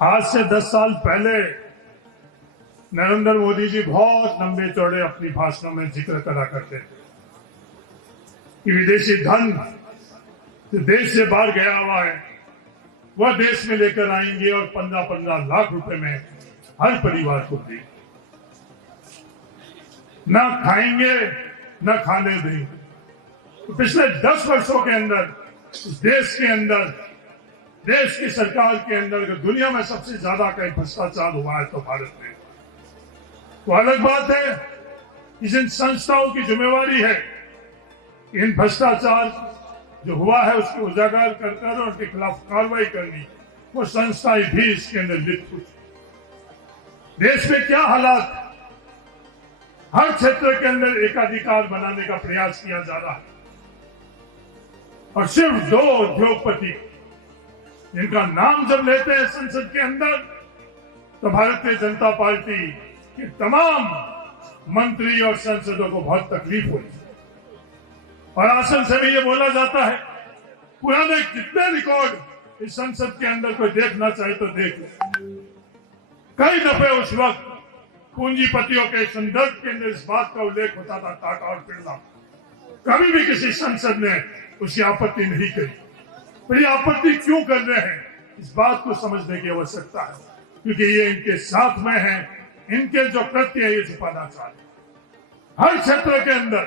आज से 10 साल पहले नरेंद्र मोदी जी बहुत लंबे चौड़े अपनी भाषणों में जिक्र करा करते थे कि विदेशी धन जो देश से बाहर गया हुआ है वह देश में लेकर आएंगे और 15-15 लाख रुपए में हर परिवार को देंगे, न खाएंगे न खाने देंगे। तो पिछले 10 वर्षों के अंदर इस देश के अंदर, देश की सरकार के अंदर दुनिया में सबसे ज्यादा कहीं भ्रष्टाचार हुआ है तो भारत में। तो अलग बात है कि जिन संस्थाओं की जिम्मेवारी है इन भ्रष्टाचार जो हुआ है उसको उजागर कर और उनके खिलाफ कार्रवाई करनी, वो संस्थाएं भी इसके अंदर लिप्त हुई। देश में क्या हालात, हर क्षेत्र के अंदर एकाधिकार बनाने का प्रयास किया जा रहा है और सिर्फ 2 उद्योगपति जिनका नाम जब लेते हैं संसद के अंदर तो भारतीय जनता पार्टी के तमाम मंत्री और सांसदों को बहुत तकलीफ हुई और आसन से भी ये बोला जाता है पुराने कितने रिकॉर्ड इस संसद के अंदर कोई देखना चाहे तो देख ले। कई दफे उस वक्त पूंजीपतियों के संदर्भ के अंदर इस बात का उल्लेख होता था, टाटा और बिरला, कभी भी किसी संसद ने उसकी आपत्ति नहीं करी। पर ये आपत्ति क्यों कर रहे हैं, इस बात को समझने की आवश्यकता है, क्योंकि ये इनके साथ में है, इनके जो कृत्य है ये छुपाना चाहते। हर क्षेत्र के अंदर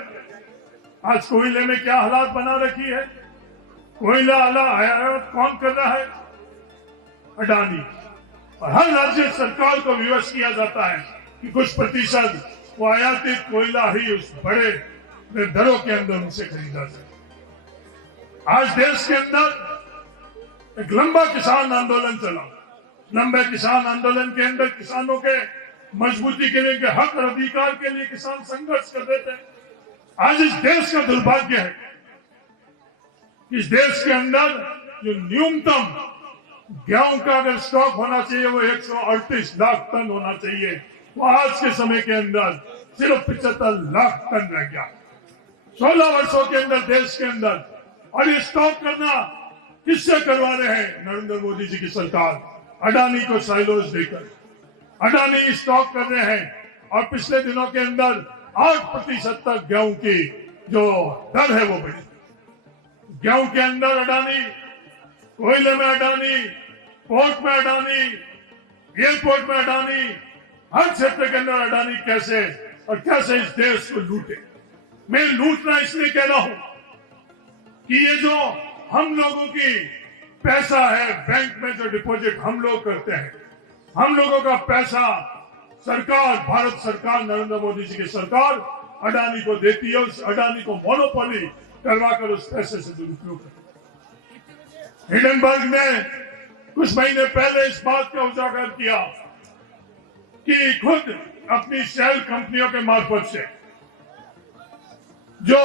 आज कोयले में क्या हालात बना रखी है, कोयला आयात कौन कर रहा है, अडानी। और हर राज्य सरकार को विवश किया जाता है कि कुछ प्रतिशत वो आयातित कोयला ही उस बड़े दरों के अंदर उनसे खरीदा जाए। आज देश के अंदर एक लंबा किसान आंदोलन चला। लंबे किसान आंदोलन के अंदर किसानों के मजबूती के लिए, हक और अधिकार के लिए किसान संघर्ष कर रहे थे। आज इस देश का दुर्भाग्य है, इस देश के अंदर जो न्यूनतम गेहूं का अगर स्टॉक होना चाहिए वो 138 लाख टन होना चाहिए, वो आज के समय के अंदर सिर्फ 75 लाख टन रह गया। 16 वर्षों के अंदर देश के अंदर। और ये स्टॉक करना किससे करवा रहे हैं? नरेंद्र मोदी जी की सरकार अडानी को साइलोज देकर अडानी स्टॉक कर रहे हैं। और पिछले दिनों के अंदर 8% तक गेहूं की जो दर है वो बढ़ी। गेहूं के अंदर अडानी, कोयले में अडानी, पोर्ट में अडानी, एयरपोर्ट में अडानी, हर क्षेत्र के अंदर अडानी कैसे और कैसे इस देश को लूटे। मैं लूटना इसलिए कह रहा हूं कि ये जो हम लोगों की पैसा है बैंक में जो डिपॉजिट हम लोग करते हैं, हम लोगों का पैसा सरकार, भारत सरकार, नरेंद्र मोदी जी की सरकार अडानी को देती है। उस अडानी को मोनोपोली करवाकर उस पैसे से दुरुपयोग करती है। हिडनबर्ग ने कुछ महीने पहले इस बात का उजागर किया कि खुद अपनी शेल कंपनियों के मार्फत से जो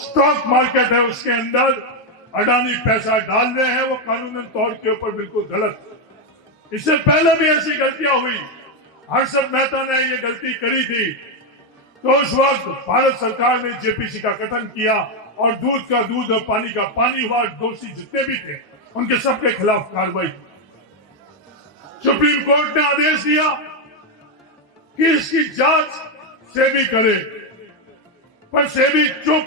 स्टॉक मार्केट है उसके अंदर अडानी पैसा डाल रहे हैं, वो कानूनन तौर के ऊपर बिल्कुल गलत। इससे पहले भी ऐसी गलतियां हुई। हर्षद मेहता ने ये गलती करी थी तो उस वक्त भारत सरकार ने जेपीसी का गठन किया और दूध का दूध और पानी का पानी हुआ। दोषी जितने भी थे उनके सबके खिलाफ कार्रवाई। सुप्रीम कोर्ट ने आदेश दिया कि इसकी जांच सेबी करे, पर सेबी चुप,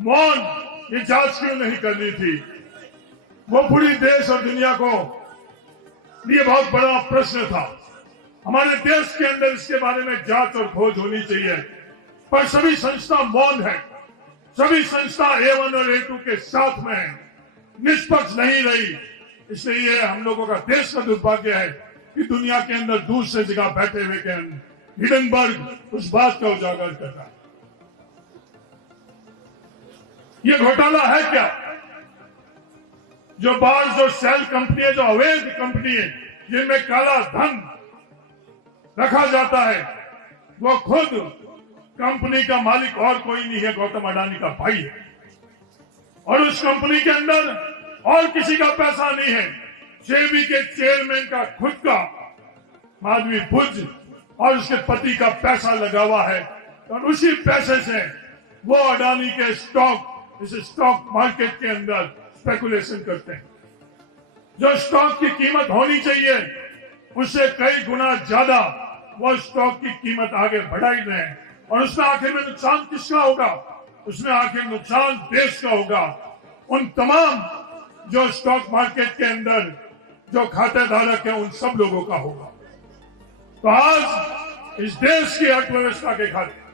मौन, ये जांच क्यों नहीं करनी थी? वो पूरी देश और दुनिया को लिए बहुत बड़ा प्रश्न था। हमारे देश के अंदर इसके बारे में जांच और खोज होनी चाहिए, पर सभी संस्था मौन है। सभी संस्था A1 और A2 के साथ में है, निष्पक्ष नहीं रही। इसलिए ये हम लोगों का देश का दुर्भाग्य है कि दुनिया के अंदर दूसरे जगह बैठे हुए के हिडनबर्ग उस बात का उजागर कर रहा है। ये घोटाला है क्या? जो बाहर जो सेल कंपनी है, जो अवैध कंपनी है, जिनमें काला धन रखा जाता है, वो खुद कंपनी का मालिक और कोई नहीं है, गौतम अडानी का भाई है। और उस कंपनी के अंदर और किसी का पैसा नहीं है। सेबी के चेयरमैन का खुद का माधवी भुज और उसके पति का पैसा लगा हुआ है और उसी पैसे से वो अडानी के स्टॉक, इस स्टॉक मार्केट के अंदर स्पेकुलेशन करते हैं। जो स्टॉक की कीमत होनी चाहिए उससे कई गुना ज्यादा वो स्टॉक की कीमत आगे बढ़ाई दें, और उसमें आखिर में नुकसान किसका होगा? उसमें आखिर नुकसान देश का होगा। उन तमाम जो स्टॉक मार्केट के अंदर जो खातेधारक है उन सब लोगों का होगा। तो आज इस देश की अर्थव्यवस्था के खाते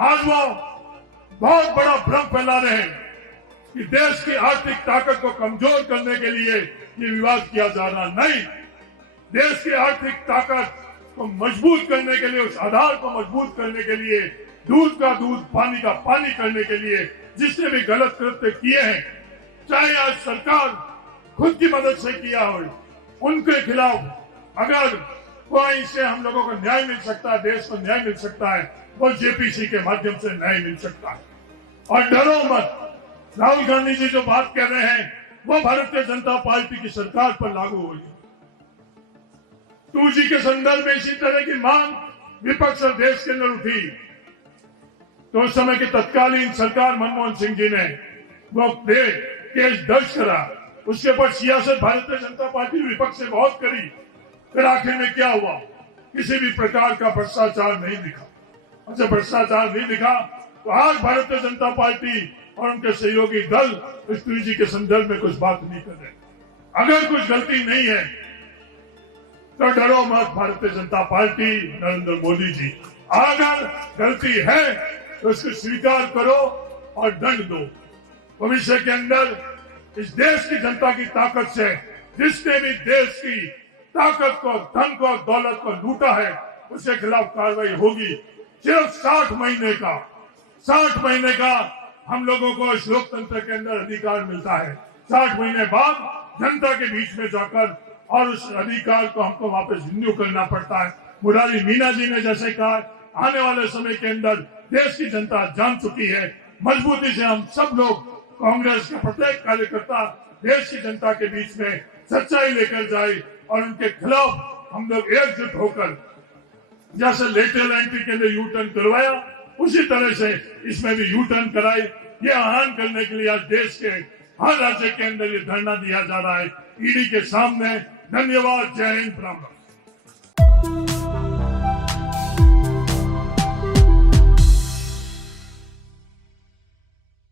आज वो बहुत बड़ा भ्रम फैला रहे हैं कि देश की आर्थिक ताकत को कमजोर करने के लिए ये विवाद किया जा रहा नहीं। देश की आर्थिक ताकत को मजबूत करने के लिए, उस आधार को मजबूत करने के लिए, दूध का दूध पानी का पानी करने के लिए जिसने भी गलत कृत्य किए हैं, चाहे आज सरकार खुद की मदद से किया हो, उनके खिलाफ अगर कोई से हम लोगों को न्याय मिल सकता है, देश को न्याय मिल सकता है, वो जेपीसी के माध्यम से न्याय मिल सकता है। और डरो मत, राहुल गांधी जी जो बात कर रहे हैं वो भारतीय जनता पार्टी की सरकार पर लागू होगी। 2G के संदर्भ में इसी तरह की मांग विपक्ष और देश के अंदर उठी तो उस समय की तत्कालीन सरकार मनमोहन सिंह जी ने वो केस दर्ज करा। उसके बाद सियासत भारतीय जनता पार्टी ने विपक्ष से बहुत करी, फिर आखिर में क्या हुआ? किसी भी प्रकार का भ्रष्टाचार नहीं दिखा। और जब भ्रष्टाचार नहीं दिखा तो आज भारतीय जनता पार्टी और उनके सहयोगी दल इस 2G के संदर्भ में कुछ बात नहीं कर रहे। अगर कुछ गलती नहीं है तो डरो मत भारतीय जनता पार्टी, नरेंद्र मोदी जी। अगर गलती है तो उसको स्वीकार करो और दंड दो। भविष्य के अंदर इस देश की जनता की ताकत से जिसने भी देश की ताकत को, धन को, दौलत को लूटा है उसके खिलाफ कार्रवाई होगी। सिर्फ 60 महीने का हम लोगों को इस लोकतंत्र के अंदर अधिकार मिलता है। 60 महीने बाद जनता के बीच में जाकर और उस अधिकार को हमको वापस रिन्यू करना पड़ता है। मुरारी मीना जी ने जैसे कहा, आने वाले समय के अंदर देश की जनता जान चुकी है। मजबूती से हम सब लोग, कांग्रेस का प्रत्येक कार्यकर्ता देश की जनता के बीच में सच्चाई लेकर जाए और उनके खिलाफ हम लोग एकजुट होकर, जैसे लेटरल एंट्री के लिए यू टर्न करवाया उसी तरह से इसमें भी यू टर्न कराए। ये आह्वान करने के लिए आज देश के हर राज्य के अंदर ये धरना दिया जा रहा है ईडी के सामने। धन्यवाद। जय हिंद। राम राम।